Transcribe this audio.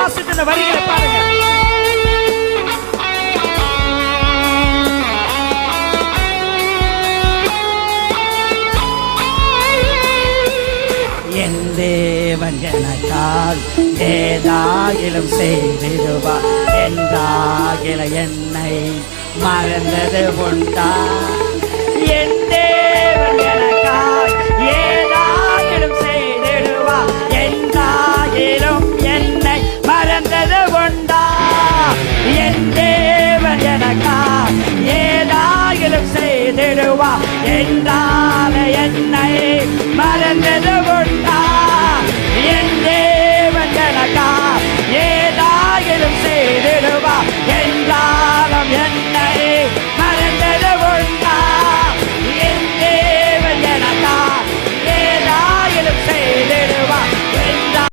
வாசித்த வரிகளை பாருங்க. என் தேவன் எனக்கால் ஏதாகிலும் செய்திடுவார் என்றாகில என்னை மறந்தது உண்டா? என்